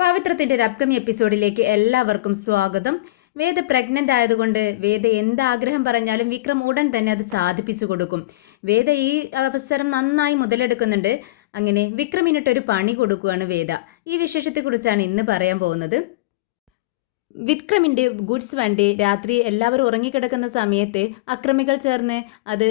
പവിത്രത്തിന്റെ ഒരു അപ്കമിങ് എപ്പിസോഡിലേക്ക് എല്ലാവർക്കും സ്വാഗതം. വേദ പ്രഗ്നന്റ് ആയതുകൊണ്ട് വേദ എന്താഗ്രഹം പറഞ്ഞാലും വിക്രം ഉടൻ തന്നെ അത് സാധിപ്പിച്ചു കൊടുക്കും. വേദ ഈ അവസരം നന്നായി മുതലെടുക്കുന്നുണ്ട്. അങ്ങനെ വിക്രമിനിട്ടൊരു പണി കൊടുക്കുകയാണ് വേദ. ഈ വിശേഷത്തെക്കുറിച്ചാണ് ഇന്ന് പറയാൻ പോകുന്നത്. വിക്രമിന്റെ ഗുഡ്സ് വണ്ടി രാത്രി എല്ലാവരും ഉറങ്ങിക്കിടക്കുന്ന സമയത്ത് അക്രമികൾ ചേർന്ന് അത്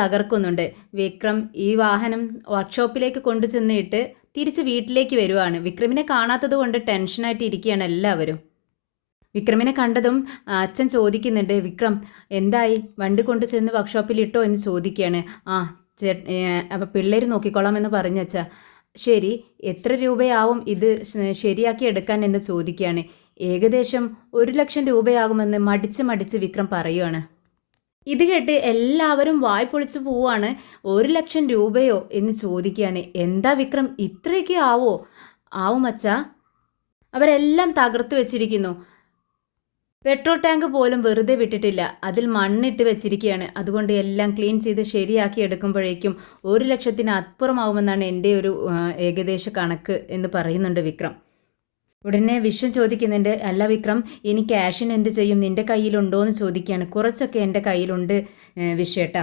തകർക്കുന്നുണ്ട്. വിക്രം ഈ വാഹനം വർക്ക്ഷോപ്പിലേക്ക് കൊണ്ടു ചെന്നിട്ട് തിരിച്ച് വീട്ടിലേക്ക് വരുവാണ്. വിക്രമിനെ കാണാത്തത് കൊണ്ട് ടെൻഷനായിട്ട് ഇരിക്കുകയാണ് എല്ലാവരും. വിക്രമിനെ കണ്ടതും അച്ഛൻ ചോദിക്കുന്നുണ്ട്, വിക്രം എന്തായി, വണ്ടി കൊണ്ട് ചെന്ന് വർക്ക്ഷോപ്പിൽ ഇട്ടോ എന്ന് ചോദിക്കുകയാണ്. ആ അപ്പം പിള്ളേർ നോക്കിക്കോളാം എന്ന് പറഞ്ഞു അച്ഛാ. ശരി, എത്ര രൂപയാവും ഇത് ശരിയാക്കി എടുക്കാൻ എന്ന് ചോദിക്കുകയാണ്. ഏകദേശം 1,00,000 രൂപയാകുമെന്ന് മടിച്ച് വിക്രം പറയുകയാണ്. ഇത് കേട്ട് എല്ലാവരും വായ് പൊളിച്ചു പോവാണ്. 1,00,000 രൂപയോ എന്ന് ചോദിക്കുകയാണ്. എന്താ വിക്രം, ഇത്രയൊക്കെ ആവും അച്ഛാ? അവരെല്ലാം തകർത്ത് വെച്ചിരിക്കുന്നു. പെട്രോൾ ടാങ്ക് പോലും വെറുതെ വിട്ടിട്ടില്ല, അതിൽ മണ്ണിട്ട് വെച്ചിരിക്കുകയാണ്. അതുകൊണ്ട് എല്ലാം ക്ലീൻ ചെയ്ത് ശരിയാക്കി എടുക്കുമ്പോഴേക്കും 1,00,000-ന് അപ്പുറമാവുമെന്നാണ് എൻ്റെ ഒരു ഏകദേശ കണക്ക് എന്ന് പറയുന്നുണ്ട് വിക്രം. ഉടനെ വിശ്വം ചോദിക്കുന്നുണ്ട്, അല്ല വിക്രം, ഇനി ക്യാഷിന് എന്ത് ചെയ്യും, നിൻ്റെ കയ്യിലുണ്ടോ എന്ന് ചോദിക്കുകയാണ്. കുറച്ചൊക്കെ എൻ്റെ കയ്യിലുണ്ട് വിശ്വേട്ടാ.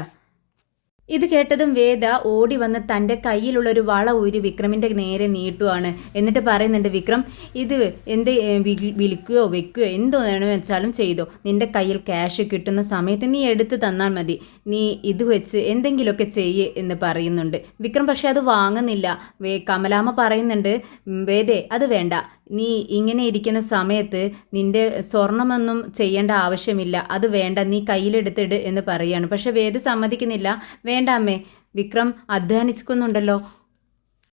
ഇത് കേട്ടതും വേദ ഓടി വന്ന് തൻ്റെ കയ്യിലുള്ളൊരു വള ഊരി വിക്രമിൻ്റെ നേരെ നീട്ടുവാണ്. എന്നിട്ട് പറയുന്നുണ്ട്, വിക്രം ഇത് എന്ത് വിൽക്കുകയോ വെക്കുകയോ എന്തോ വേണമെന്ന് വെച്ചാലും ചെയ്തോ, നിൻ്റെ കയ്യിൽ ക്യാഷ് കിട്ടുന്ന സമയത്ത് നീ എടുത്ത് തന്നാൽ മതി, നീ ഇത് വെച്ച് എന്തെങ്കിലുമൊക്കെ ചെയ്യ് എന്ന് പറയുന്നുണ്ട്. വിക്രം പക്ഷെ അത് വാങ്ങുന്നില്ല. കമലാമ്മ പറയുന്നുണ്ട്, വേദേ അത് വേണ്ട, നീ ഇങ്ങനെ ഇരിക്കുന്ന സമയത്ത് നിൻ്റെ സ്വർണമൊന്നും ചെയ്യേണ്ട ആവശ്യമില്ല, അത് വേണ്ട, നീ കയ്യിലെടുത്തിട് എന്ന് പറയുകയാണ്. പക്ഷെ വേദ സമ്മതിക്കുന്നില്ല. വേണ്ട അമ്മേ, വിക്രം അധ്വാനിക്കുന്നുണ്ടല്ലോ,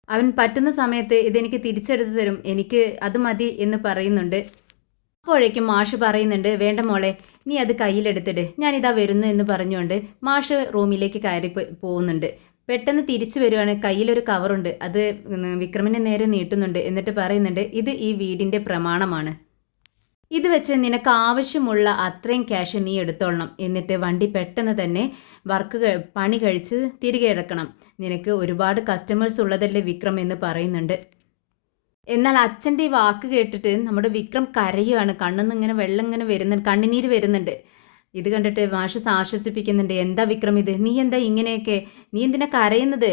അവൻ പറ്റുന്ന സമയത്ത് ഇതെനിക്ക് തിരിച്ചെടുത്ത് തരും, എനിക്ക് അത് മതി എന്ന് പറയുന്നുണ്ട്. അപ്പോഴേക്കും മാഷ് പറയുന്നുണ്ട്, വേണ്ട മോളെ, നീ അത് കയ്യിലെടുത്തിട്, ഞാനിതാ വരുന്നു എന്ന് പറഞ്ഞുകൊണ്ട് മാഷ് റൂമിലേക്ക് കയറി പോകുന്നുണ്ട്. പെട്ടെന്ന് തിരിച്ചു വരുവാണ്. കയ്യിലൊരു കവറുണ്ട്, അത് വിക്രമിനെ നേരെ നീട്ടുന്നുണ്ട്. എന്നിട്ട് പറയുന്നുണ്ട്, ഇത് ഈ വീടിൻ്റെ പ്രമാണമാണ്, ഇത് വെച്ച് നിനക്ക് ആവശ്യമുള്ള അത്രയും ക്യാഷ് നീ എടുത്തോളണം. എന്നിട്ട് വണ്ടി പെട്ടെന്ന് തന്നെ പണി കഴിച്ച് തിരികെ ഇറക്കണം. നിനക്ക് ഒരുപാട് കസ്റ്റമേഴ്സ് ഉള്ളതല്ലേ വിക്രം എന്ന് പറയുന്നുണ്ട്. എന്നാൽ അച്ഛൻ്റെ ഈ വാക്ക് കേട്ടിട്ട് നമ്മുടെ വിക്രം കരയുകയാണ്. കണ്ണിന്ന് ഇങ്ങനെ വെള്ളം ഇങ്ങനെ വരുന്നുണ്ട്, കണ്ണുനീര് വരുന്നുണ്ട്. ഇത് കണ്ടിട്ട് മാഷ് ആശ്വസിപ്പിക്കുന്നുണ്ട്, എന്താ വിക്രം ഇത്, നീ എന്താ ഇങ്ങനെയൊക്കെ, നീ എന്തിനാ കരയുന്നത്,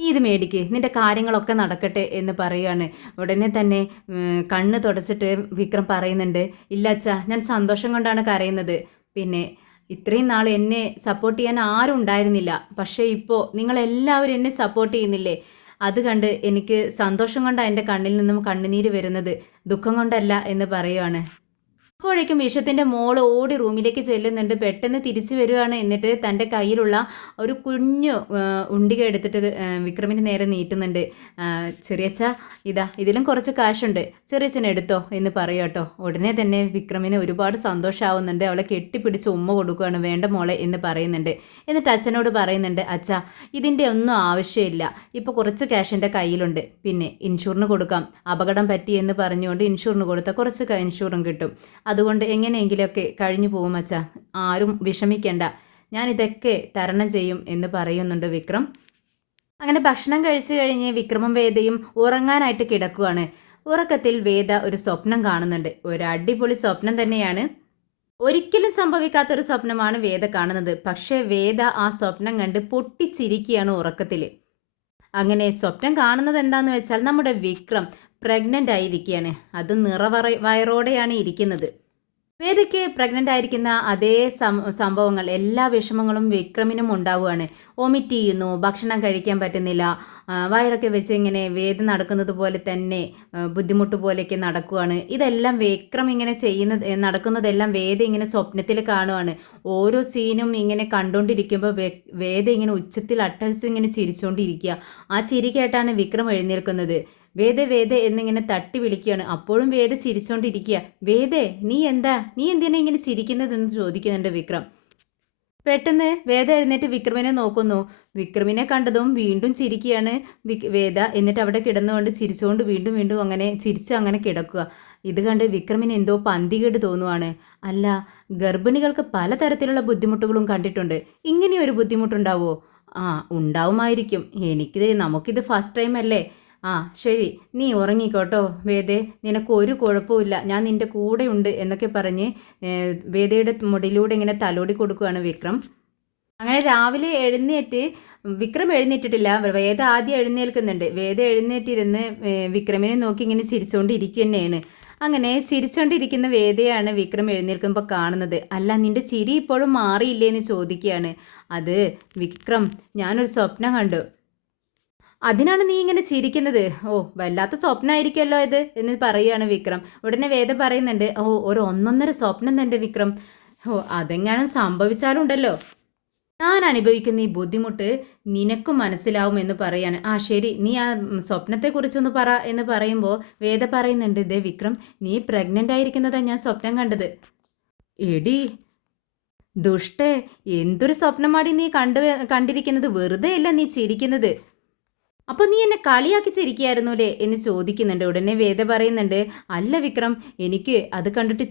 നീ ഇത് മേടിക്ക്, നിന്റെ കാര്യങ്ങളൊക്കെ നടക്കട്ടെ എന്ന് പറയുകയാണ്. ഉടനെ തന്നെ കണ്ണ് തുടച്ചിട്ട് വിക്രം പറയുന്നുണ്ട്, ഇല്ല അച്ഛാ, ഞാൻ സന്തോഷം കൊണ്ടാണ് കരയുന്നത്. പിന്നെ ഇത്രയും നാൾ എന്നെ സപ്പോർട്ട് ചെയ്യാൻ ആരും ഉണ്ടായിരുന്നില്ല, പക്ഷേ ഇപ്പോൾ നിങ്ങളെല്ലാവരും എന്നെ സപ്പോർട്ട് ചെയ്യുന്നില്ലേ, അത് കണ്ട് എനിക്ക് സന്തോഷം കൊണ്ടാണ് എൻ്റെ കണ്ണിൽ നിന്നും കണ്ണുനീര് വരുന്നത്, ദുഃഖം കൊണ്ടല്ല എന്ന് പറയുവാണ്. അപ്പോഴേക്കും വിശ്വത്തിൻ്റെ മോൾ ഓടി റൂമിലേക്ക് ചെല്ലുന്നുണ്ട്. പെട്ടെന്ന് തിരിച്ചു വരികയാണ്. എന്നിട്ട് തൻ്റെ കയ്യിലുള്ള ഒരു കുഞ്ഞു ഉണ്ടിക എടുത്തിട്ട് വിക്രമിന് നേരെ നീട്ടുന്നുണ്ട്. ചെറിയച്ഛ, ഇതിലും കുറച്ച് കാശുണ്ട്, ചെറിയച്ഛൻ എടുത്തോ എന്ന് പറയാട്ടോ. ഉടനെ തന്നെ വിക്രമിന് ഒരുപാട് സന്തോഷമാവുന്നുണ്ട്. അവളെ കെട്ടിപ്പിടിച്ച് ഉമ്മ കൊടുക്കുകയാണ്. വേണ്ട മോളെ എന്ന് പറയുന്നുണ്ട്. എന്നിട്ട് അച്ഛനോട് പറയുന്നുണ്ട്, അച്ഛാ ഇതിൻ്റെ ഒന്നും ആവശ്യമില്ല, ഇപ്പോൾ കുറച്ച് ക്യാഷ് എൻ്റെ കയ്യിലുണ്ട്, പിന്നെ ഇൻഷൂറിന് കൊടുക്കാം, അപകടം പറ്റി എന്ന് പറഞ്ഞുകൊണ്ട് ഇൻഷൂറിന് കൊടുത്താൽ കുറച്ച് ഇൻഷൂറും കിട്ടും, അതുകൊണ്ട് എങ്ങനെയെങ്കിലുമൊക്കെ കഴിഞ്ഞു പോകും അച്ഛാ, ആരും വിഷമിക്കേണ്ട, ഞാനിതൊക്കെ തരണം ചെയ്യും എന്ന് പറയുന്നുണ്ട് വിക്രം. അങ്ങനെ ഭക്ഷണം കഴിച്ചു കഴിഞ്ഞ് വിക്രമും വേദയും ഉറങ്ങാനായിട്ട് കിടക്കുകയാണ്. ഉറക്കത്തിൽ വേദ ഒരു സ്വപ്നം കാണുന്നുണ്ട്. ഒരു അടിപൊളി സ്വപ്നം തന്നെയാണ്. ഒരിക്കലും സംഭവിക്കാത്തൊരു സ്വപ്നമാണ് വേദ കാണുന്നത്. പക്ഷേ വേദ ആ സ്വപ്നം കണ്ട് പൊട്ടിച്ചിരിക്കുകയാണ് ഉറക്കത്തിൽ. അങ്ങനെ സ്വപ്നം കാണുന്നത് എന്താണെന്ന് വെച്ചാൽ നമ്മുടെ വിക്രം പ്രഗ്നൻ്റ് ആയിരിക്കുകയാണ്. അത് വയറോടെയാണ് ഇരിക്കുന്നത്. വേദയ്ക്ക് പ്രഗ്നൻ്റ് ആയിരിക്കുന്ന അതേ സംഭവങ്ങൾ, എല്ലാ വിഷമങ്ങളും വിക്രമിനും ഉണ്ടാവുകയാണ്. വൊമിറ്റ് ചെയ്യുന്നു, ഭക്ഷണം കഴിക്കാൻ പറ്റുന്നില്ല, വയറൊക്കെ വെച്ച് ഇങ്ങനെ വേദ നടക്കുന്നത് പോലെ തന്നെ ബുദ്ധിമുട്ട് പോലെയൊക്കെ നടക്കുകയാണ്. ഇതെല്ലാം വിക്രം ഇങ്ങനെ നടക്കുന്നതെല്ലാം വേദ ഇങ്ങനെ സ്വപ്നത്തിൽ കാണുകയാണ്. ഓരോ സീനും ഇങ്ങനെ കണ്ടുകൊണ്ടിരിക്കുമ്പോൾ വേദ ഇങ്ങനെ ഉച്ചത്തിൽ അട്ടഹസിച്ച് ഇങ്ങനെ ചിരിച്ചുകൊണ്ടിരിക്കുക. ആ ചിരി കേട്ടാണ് വിക്രം എഴുന്നേൽക്കുന്നത്. വേദേ വേദേ എന്നിങ്ങനെ തട്ടി വിളിക്കുകയാണ്. അപ്പോഴും വേദ ചിരിച്ചോണ്ടിരിക്കുക. വേദേ നീ എന്തിനാ ഇങ്ങനെ ചിരിക്കുന്നതെന്ന് ചോദിക്കുന്നുണ്ട് വിക്രം. പെട്ടെന്ന് വേദ എഴുന്നേറ്റ് വിക്രമിനെ നോക്കുന്നു. വിക്രമിനെ കണ്ടതും വീണ്ടും ചിരിക്കുകയാണ് വേദ. എന്നിട്ട് അവിടെ കിടന്നുകൊണ്ട് ചിരിച്ചുകൊണ്ട് വീണ്ടും വീണ്ടും അങ്ങനെ ചിരിച്ച് അങ്ങനെ കിടക്കുക. ഇത് കണ്ട് വിക്രമിന് എന്തോ പന്തികേട് തോന്നുവാണ്. അല്ല, ഗർഭിണികൾക്ക് പലതരത്തിലുള്ള ബുദ്ധിമുട്ടുകളും കണ്ടിട്ടുണ്ട്, ഇങ്ങനെയൊരു ബുദ്ധിമുട്ടുണ്ടാവുമോ? ഉണ്ടാവുമായിരിക്കും, നമുക്കിത് ഫസ്റ്റ് ടൈം അല്ലേ, ആ ശരി, നീ ഉറങ്ങിക്കോട്ടോ വേദേ, നിനക്ക് ഒരു കുഴപ്പമില്ല, ഞാൻ നിന്റെ കൂടെയുണ്ട് എന്നൊക്കെ പറഞ്ഞ് വേദയുടെ മുടിയിലൂടെ ഇങ്ങനെ തലോടി കൊടുക്കുകയാണ് വിക്രം. അങ്ങനെ രാവിലെ എഴുന്നേറ്റ് വിക്രം എഴുന്നേറ്റിട്ടില്ല, വേദ ആദ്യം എഴുന്നേൽക്കുന്നുണ്ട്. വേദ എഴുന്നേറ്റിരുന്ന് വിക്രമിനെ നോക്കി ഇങ്ങനെ ചിരിച്ചുകൊണ്ടിരിക്കുക തന്നെയാണ്. അങ്ങനെ ചിരിച്ചുകൊണ്ടിരിക്കുന്ന വേദയാണ് വിക്രം എഴുന്നേൽക്കുമ്പോൾ കാണുന്നത്. അല്ല, നിന്റെ ചിരി ഇപ്പോഴും മാറിയില്ലേ എന്ന് ചോദിക്കുകയാണ്. അത് വിക്രം, ഞാനൊരു സ്വപ്നം കണ്ടു. അതിനാണ് നീ ഇങ്ങനെ ചിരിക്കുന്നത്? ഓ, വല്ലാത്ത സ്വപ്നമായിരിക്കുമല്ലോ ഇത് എന്ന് പറയുകയാണ് വിക്രം. ഉടനെ വേദ പറയുന്നുണ്ട്, ഓ, ഒരു ഒന്നൊന്നര സ്വപ്നം തന്നെ വിക്രം. ഓ, അതെങ്ങാനും സംഭവിച്ചാലുണ്ടല്ലോ, ഞാൻ അനുഭവിക്കുന്ന ഈ ബുദ്ധിമുട്ട് നിനക്കും മനസ്സിലാവും എന്ന് പറയാണ്. ആ ശരി, നീ ആ സ്വപ്നത്തെക്കുറിച്ചൊന്ന് പറ എന്ന് പറയുമ്പോൾ വേദ പറയുന്നുണ്ട്, ദേ വിക്രം, നീ പ്രഗ്നൻ്റ് ആയിരിക്കുന്നതാണ് ഞാൻ സ്വപ്നം കണ്ടത്. എടി ദുഷ്ടേ, എന്തൊരു സ്വപ്നമാടി നീ കണ്ടിരിക്കുന്നത്? വെറുതെ അല്ല നീ ചിരിക്കുന്നത്. അപ്പോൾ നീ എന്നെ കളിയാക്കി ചിരിക്കുകയായിരുന്നുല്ലേ എന്ന് ചോദിക്കുന്നുണ്ട്. ഉടനെ വേദ പറയുന്നുണ്ട്, അല്ല വിക്രം, എനിക്ക് അത് കണ്ടിട്ട്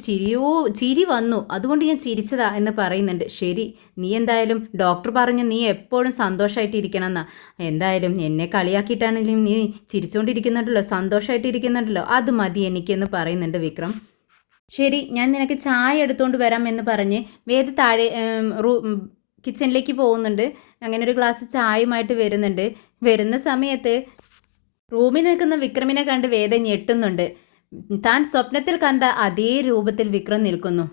ചിരി വന്നു, അതുകൊണ്ട് ഞാൻ ചിരിച്ചതാ എന്ന് പറയുന്നുണ്ട്. ശരി, നീ എന്തായാലും ഡോക്ടർ പറഞ്ഞു നീ എപ്പോഴും സന്തോഷമായിട്ടിരിക്കണം എന്നാ. എന്തായാലും എന്നെ കളിയാക്കിയിട്ടാണെങ്കിലും നീ ചിരിച്ചുകൊണ്ടിരിക്കുന്നുണ്ടല്ലോ, സന്തോഷമായിട്ടിരിക്കുന്നുണ്ടല്ലോ, അത് മതി എനിക്കെന്ന് പറയുന്നുണ്ട് വിക്രം. ശരി, ഞാൻ നിനക്ക് ചായ എടുത്തുകൊണ്ട് വരാം എന്ന് പറഞ്ഞ് വേദ താഴെ കിച്ചണിലേക്ക് പോകുന്നുണ്ട്. അങ്ങനെ ഒരു ഗ്ലാസ് ചായയുമായിട്ട് വരുന്നുണ്ട്. വരുന്ന സമയത്ത് റൂമിൽ നിൽക്കുന്ന വിക്രമിനെ കണ്ട് വേദ ഞെട്ടുന്നുണ്ട്. താൻ സ്വപ്നത്തിൽ കണ്ട അതേ രൂപത്തിൽ വിക്രം നിൽക്കുന്നു.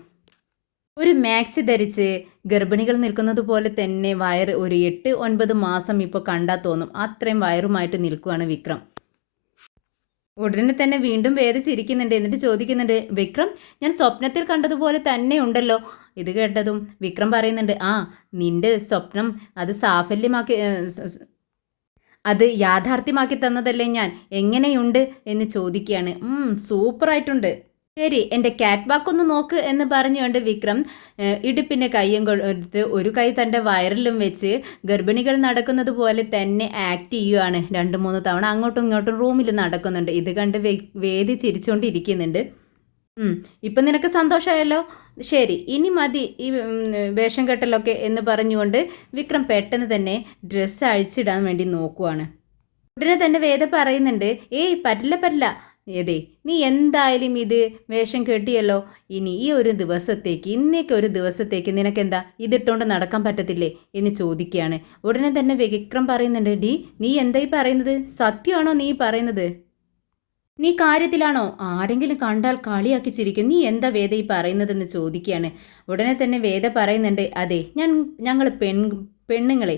ഒരു മാക്സി ധരിച്ച് ഗർഭിണികൾ നിൽക്കുന്നത് പോലെ തന്നെ വയറ് ഒരു 8-9 മാസം ഇപ്പോൾ കണ്ടാൽ തോന്നും, അത്രയും വയറുമായിട്ട് നിൽക്കുകയാണ് വിക്രം. ഉടനെ തന്നെ വീണ്ടും വേദ ചിരിക്കുന്നുണ്ട്. എന്നിട്ട് ചോദിക്കുന്നുണ്ട്, വിക്രം, ഞാൻ സ്വപ്നത്തിൽ കണ്ടതുപോലെ തന്നെ ഉണ്ടല്ലോ. ഇത് കേട്ടതും വിക്രം പറയുന്നുണ്ട്, ആ, നിന്റെ സ്വപ്നം അത് സാഫല്യമാക്കി അത് യാഥാർത്ഥ്യമാക്കി തന്നതല്ലേ ഞാൻ, എങ്ങനെയുണ്ട് എന്ന് ചോദിക്കുകയാണ്. സൂപ്പറായിട്ടുണ്ട്. ശരി, എൻ്റെ ക്യാറ്റ് വാക്ക് ഒന്ന് നോക്ക് എന്ന് പറഞ്ഞുകൊണ്ട് വിക്രം ഇടുപ്പിൻ്റെ കയ്യും കൊടുത്ത് ഒരു കൈ തൻ്റെ വയറിലും വെച്ച് ഗർഭിണികൾ നടക്കുന്നത് പോലെ തന്നെ ആക്ട് ചെയ്യുകയാണ്. 2-3 തവണ അങ്ങോട്ടും ഇങ്ങോട്ടും റൂമിൽ നടക്കുന്നുണ്ട്. ഇത് കണ്ട് വേദി ചിരിച്ചുകൊണ്ടിരിക്കുന്നുണ്ട്. ഇപ്പം നിനക്ക് സന്തോഷമായല്ലോ, ശരി, ഇനി മതി ഈ വേഷം കെട്ടലൊക്കെ എന്ന് പറഞ്ഞുകൊണ്ട് വിക്രം പെട്ടെന്ന് തന്നെ ഡ്രസ്സ് അഴിച്ചിടാൻ വേണ്ടി നോക്കുവാണ്. ഉടനെ തന്നെ വേദ പറയുന്നുണ്ട്, ഏയ് പറ്റില്ല, ഏതേ നീ എന്തായാലും ഇത് വേഷം കെട്ടിയല്ലോ, ഇനി ഈ ഒരു ദിവസത്തേക്ക്, ഇന്നേക്ക് ഒരു ദിവസത്തേക്ക് നിനക്കെന്താ ഇതിട്ടുകൊണ്ട് നടക്കാൻ പറ്റത്തില്ലേ എന്ന് ചോദിക്കുകയാണ്. ഉടനെ തന്നെ വിക്രം പറയുന്നുണ്ട്, നീ എന്തായി പറയുന്നത്? സത്യമാണോ നീ പറയുന്നത്? നീ കാര്യത്തിലാണോ? ആരെങ്കിലും കണ്ടാൽ കളിയാക്കി ചിരിക്കും. നീ എന്താ വേദ ഈ പറയുന്നതെന്ന് ചോദിക്കുകയാണ്. ഉടനെ തന്നെ വേദ പറയുന്നുണ്ട്, അതെ, ഞങ്ങൾ പെണ്ണുങ്ങളെ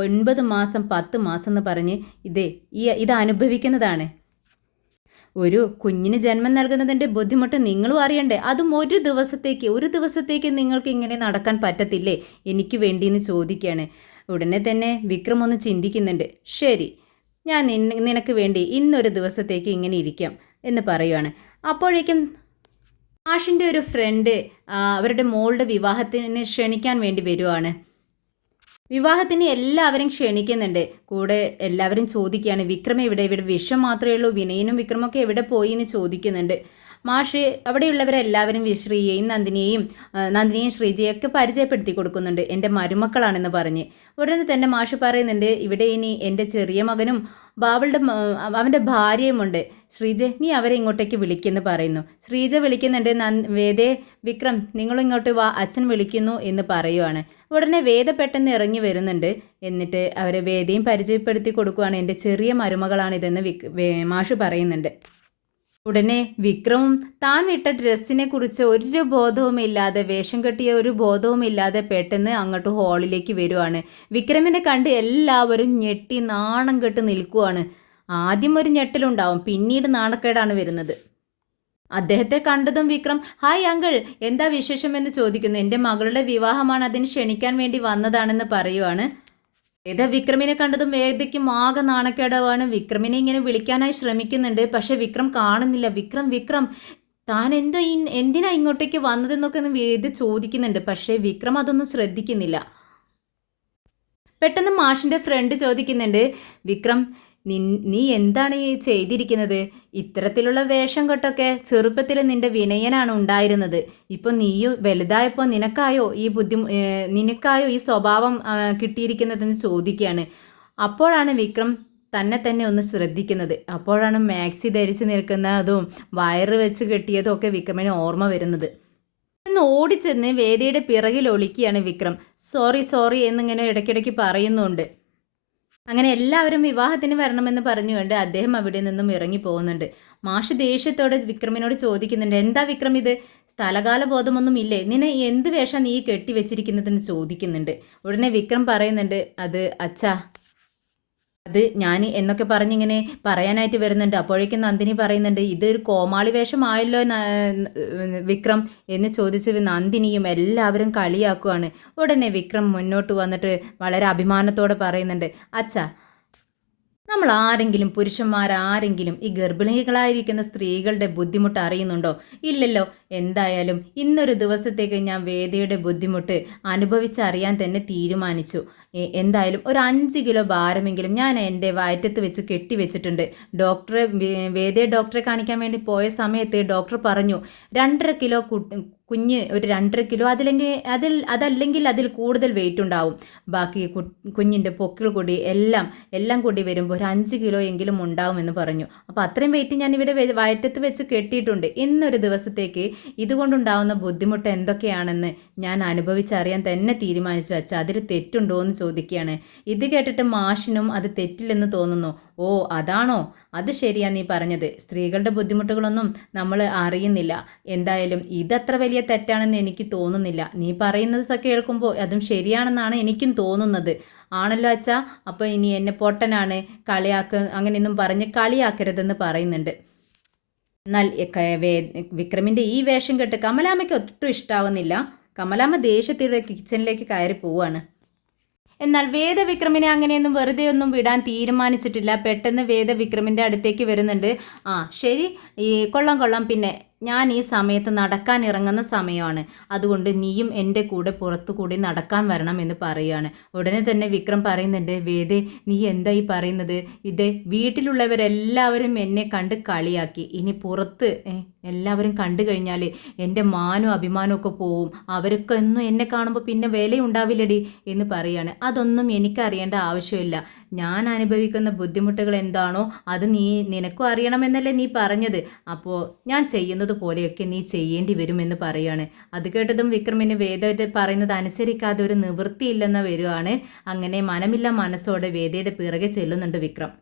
9 മാസം 10 മാസം എന്ന് പറഞ്ഞ് ഇത് അനുഭവിക്കുന്നതാണ്. ഒരു കുഞ്ഞിന് ജന്മം നൽകുന്നതിൻ്റെ ബുദ്ധിമുട്ട് നിങ്ങളും അറിയണ്ടേ? അതും ഒരു ദിവസത്തേക്ക് നിങ്ങൾക്ക് ഇങ്ങനെ നടക്കാൻ പറ്റത്തില്ലേ എനിക്ക് വേണ്ടിയെന്ന് ചോദിക്കുകയാണ്. ഉടനെ തന്നെ വിക്രം ഒന്ന് ചിന്തിക്കുന്നുണ്ട്. ശരി, ഞാൻ നിനക്ക് വേണ്ടി ഇന്നൊരു ദിവസത്തേക്ക് ഇങ്ങനെ ഇരിക്കാം എന്ന് പറയുവാണ്. അപ്പോഴേക്കും ആഷിൻ്റെ ഒരു ഫ്രണ്ട് അവരുടെ മോളുടെ വിവാഹത്തിന് ക്ഷണിക്കാൻ വേണ്ടി വരുവാണ്. വിവാഹത്തിന് എല്ലാവരും ക്ഷണിക്കുന്നുണ്ട്. കൂടെ എല്ലാവരും ചോദിക്കുകയാണ്, വിക്രം എവിടെ? ഇവിടെ വിഷം മാത്രമേ ഉള്ളൂ, വിനയനും വിക്രമൊക്കെ എവിടെ പോയി എന്ന് ചോദിക്കുന്നുണ്ട്. മാഷ് അവിടെയുള്ളവരെല്ലാവരും ശ്രീയെയും നന്ദിനിയും ശ്രീജയൊക്കെ പരിചയപ്പെടുത്തി കൊടുക്കുന്നുണ്ട്, എൻ്റെ മരുമക്കളാണെന്ന് പറഞ്ഞ്. ഉടനെ തന്നെ മാഷ് പറയുന്നുണ്ട്, ഇവിടെ ഇനി എൻ്റെ ചെറിയ മകനും അവൻ്റെ ഭാര്യയുമുണ്ട്. ശ്രീജ, നീ അവരെ ഇങ്ങോട്ടേക്ക് വിളിക്കുമെന്ന് പറയുന്നു. ശ്രീജ വിളിക്കുന്നുണ്ട്, വേദേ, വിക്രം, നിങ്ങളിങ്ങോട്ട് വാ, അച്ഛൻ വിളിക്കുന്നു എന്ന് പറയുവാണ്. ഉടനെ വേദ പെട്ടെന്ന് ഇറങ്ങി വരുന്നുണ്ട്. എന്നിട്ട് അവരെ വേദയും പരിചയപ്പെടുത്തി കൊടുക്കുകയാണ്. എൻ്റെ ചെറിയ മരുമകളാണിതെന്ന് മാഷ് പറയുന്നുണ്ട്. ഉടനെ വിക്രമും താൻ വിട്ട ഡ്രസ്സിനെ കുറിച്ച് ഒരു ബോധവുമില്ലാതെ, വേഷം കെട്ടിയ ഒരു ബോധവുമില്ലാതെ പെട്ടെന്ന് അങ്ങോട്ട് ഹാളിലേക്ക് വരുവാണ്. വിക്രമിനെ കണ്ട് എല്ലാവരും ഞെട്ടി നാണം കെട്ട് നിൽക്കുവാണ്. ആദ്യം ഒരു ഞെട്ടലുണ്ടാവും, പിന്നീട് നാണക്കേടാണ് വരുന്നത്. അദ്ദേഹത്തെ കണ്ടതും വിക്രം, ഹായ് അങ്കിൾ, എന്താ വിശേഷം എന്ന് ചോദിക്കുന്നു. എൻ്റെ മകളുടെ വിവാഹമാണ്, അതിന് ക്ഷണിക്കാൻ വേണ്ടി വന്നതാണെന്ന് പറയുവാണ്. വേദ വിക്രമിനെ കണ്ടതും വേദയ്ക്കും ആകെ നാണക്കേടവാണ്. വിക്രമിനെ ഇങ്ങനെ വിളിക്കാനായി ശ്രമിക്കുന്നുണ്ട്, പക്ഷെ വിക്രം കാണുന്നില്ല. വിക്രം താൻ എന്തിനാ ഇങ്ങോട്ടേക്ക് വന്നതെന്നൊക്കെ ഒന്ന് വേദ ചോദിക്കുന്നുണ്ട്, പക്ഷേ വിക്രം അതൊന്നും ശ്രദ്ധിക്കുന്നില്ല. പെട്ടെന്ന് മാഷിൻ്റെ ഫ്രണ്ട് ചോദിക്കുന്നുണ്ട്, വിക്രം, നീ എന്താണ് ഈ ചെയ്തിരിക്കുന്നത്? ഇത്തരത്തിലുള്ള വേഷം കെട്ടൊക്കെ ചെറുപ്പത്തിൽ നിന്റെ വിനയനാണ് ഉണ്ടായിരുന്നത്. ഇപ്പം നീയും വലുതായപ്പോൾ നിനക്കായോ ഈ സ്വഭാവം കിട്ടിയിരിക്കുന്നതെന്ന് ചോദിക്കുകയാണ്. അപ്പോഴാണ് വിക്രം തന്നെ തന്നെ ഒന്ന് ശ്രദ്ധിക്കുന്നത്. അപ്പോഴാണ് മാക്സി ധരിച്ച് നിൽക്കുന്നതും വയറ് വെച്ച് കെട്ടിയതും ഒക്കെ വിക്രമിന് ഓർമ്മ വരുന്നത്. എന്ന് ഓടിച്ചെന്ന് വേദിയുടെ പിറകിൽ ഒളിക്കുകയാണ് വിക്രം. സോറി സോറി എന്നിങ്ങനെ ഇടയ്ക്കിടയ്ക്ക് പറയുന്നുണ്ട്. അങ്ങനെ എല്ലാവരും വിവാഹത്തിന് വരണമെന്ന് പറഞ്ഞുകൊണ്ട് അദ്ദേഹം അവിടെ നിന്നും ഇറങ്ങി പോകുന്നുണ്ട്. മാഷ് ദേഷ്യത്തോടെ വിക്രമിനോട് ചോദിക്കുന്നുണ്ട്, എന്താ വിക്രം ഇത്, സ്ഥലകാല ബോധമൊന്നും ഇല്ലേ, നിന്നെ എന്ത് വേഷം നീ കെട്ടിവെച്ചിരിക്കുന്നതെന്ന് ചോദിക്കുന്നുണ്ട്. ഉടനെ വിക്രം പറയുന്നുണ്ട്, അത് അച്ഛാ, അത് ഞാൻ എന്നൊക്കെ പറഞ്ഞിങ്ങനെ പറയാനായിട്ട് വരുന്നുണ്ട്. അപ്പോഴേക്കും നന്ദിനി പറയുന്നുണ്ട്, ഇതൊരു കോമാളി വേഷമായല്ലോ വിക്രം എന്ന് ചോദിച്ച് നന്ദിനിയും എല്ലാവരും കളിയാക്കുവാണ്. ഉടനെ വിക്രം മുന്നോട്ട് വന്നിട്ട് വളരെ അഭിമാനത്തോടെ പറയുന്നുണ്ട്, അച്ഛാ, നമ്മൾ ആരെങ്കിലും പുരുഷന്മാരാരെങ്കിലും ഈ ഗർഭിണികളായിരിക്കുന്ന സ്ത്രീകളുടെ ബുദ്ധിമുട്ട് അറിയുന്നുണ്ടോ? ഇല്ലല്ലോ. എന്തായാലും ഇന്നൊരു ദിവസത്തേക്ക് ഞാൻ വേദയുടെ ബുദ്ധിമുട്ട് അനുഭവിച്ചറിയാൻ തന്നെ തീരുമാനിച്ചു. എന്തായാലും ഒരു 5 കിലോ ഭാരമെങ്കിലും ഞാൻ എൻ്റെ വയറ്റത്ത് വെച്ച് കെട്ടിവെച്ചിട്ടുണ്ട്. വേദയെ ഡോക്ടറെ കാണിക്കാൻ വേണ്ടി പോയ സമയത്ത് ഡോക്ടർ പറഞ്ഞു, 2.5 കിലോ കുഞ്ഞ് ഒരു 2.5 കിലോ അതല്ലെങ്കിൽ അതിൽ കൂടുതൽ വെയിറ്റ് ഉണ്ടാവും. ബാക്കി കുഞ്ഞിൻ്റെ പൊക്കിൾ കൂടി എല്ലാം കൂടി വരുമ്പോൾ ഒരു 5 കിലോ എങ്കിലും ഉണ്ടാവുമെന്ന് പറഞ്ഞു. അപ്പോൾ അത്രയും വെയിറ്റ് ഞാൻ ഇവിടെ വയറ്റത്ത് വെച്ച് കെട്ടിയിട്ടുണ്ട്. ഇന്നൊരു ദിവസത്തേക്ക് ഇതുകൊണ്ടുണ്ടാവുന്ന ബുദ്ധിമുട്ട് എന്തൊക്കെയാണെന്ന് ഞാൻ അനുഭവിച്ചറിയാൻ തന്നെ തീരുമാനിച്ചു അച്ഛാ. അതിൽ തെറ്റുണ്ടോ എന്ന് ചോദിക്കുകയാണ്. ഇത് കേട്ടിട്ട് മാഷിനും അത് തെറ്റില്ലെന്ന് തോന്നുന്നു. ഓ അതാണോ, അത് ശരിയാ നീ പറഞ്ഞത്, സ്ത്രീകളുടെ ബുദ്ധിമുട്ടുകളൊന്നും നമ്മൾ അറിയുന്നില്ല. എന്തായാലും ഇതത്ര വലിയ തെറ്റാണെന്ന് എനിക്ക് തോന്നുന്നില്ല. നീ പറയുന്നത് കേൾക്കുമ്പോൾ അതും ശരിയാണെന്നാണ് എനിക്കും തോന്നുന്നത്. ആണല്ലോ അച്ഛാ, അപ്പോൾ ഇനി എന്നെ പൊട്ടനാണ് അങ്ങനെയൊന്നും പറഞ്ഞ് കളിയാക്കരുതെന്ന് പറയുന്നുണ്ട്. എന്നാൽ വിക്രമിൻ്റെ ഈ വേഷം കെട്ട് കമലാമ്മയ്ക്ക് ഒട്ടും ഇഷ്ടാവുന്നില്ല. കമലാമ്മ ദേഷ്യത്തോടെ കിച്ചണിലേക്ക് കയറി പോവാണ്. എന്നാൽ വേദ വിക്രമിനെ അങ്ങനെയൊന്നും വെറുതെ ഒന്നും വിടാൻ തീരുമാനിച്ചിട്ടില്ല. പെട്ടെന്ന് വേദ വിക്രമിൻ്റെ അടുത്തേക്ക് വരുന്നുണ്ട്. ആ ശരി, കൊള്ളാം, പിന്നെ ഞാൻ ഈ സമയത്ത് നടക്കാൻ ഇറങ്ങുന്ന സമയമാണ്, അതുകൊണ്ട് നീയും എൻ്റെ കൂടെ പുറത്തു കൂടി നടക്കാൻ വരണം എന്ന് പറയുകയാണ്. ഉടനെ തന്നെ വിക്രം പറയുന്നുണ്ട്, വേദേ നീ എന്താ ഈ പറയുന്നത്, ഇതേ വീട്ടിലുള്ളവരെല്ലാവരും എന്നെ കണ്ട് കളിയാക്കി, ഇനി പുറത്ത് എല്ലാവരും കണ്ടു കഴിഞ്ഞാൽ എൻ്റെ മാനവും അഭിമാനവും ഒക്കെ പോവും, അവരൊക്കെ ഒന്നും എന്നെ കാണുമ്പോൾ പിന്നെ വിലയുണ്ടാവില്ലടി എന്ന് പറയുകയാണ്. അതൊന്നും എനിക്കറിയേണ്ട ആവശ്യമില്ല. ഞാൻ അനുഭവിക്കുന്ന ബുദ്ധിമുട്ടുകൾ എന്താണോ അത് നിനക്കും അറിയണമെന്നല്ലേ നീ പറഞ്ഞത്, അപ്പോൾ ഞാൻ ചെയ്യുന്നത് പോലെയൊക്കെ നീ ചെയ്യേണ്ടി വരുമെന്ന് പറയുകയാണ്. അത് കേട്ടതും വിക്രമിന് വേദ പറയുന്നത് അനുസരിക്കാതെ ഒരു നിവൃത്തിയില്ലെന്ന് വരുവാണ്. അങ്ങനെ മനമില്ല മനസ്സോടെ വേദയുടെ പിറകെ ചെല്ലുന്നുണ്ട് വിക്രം.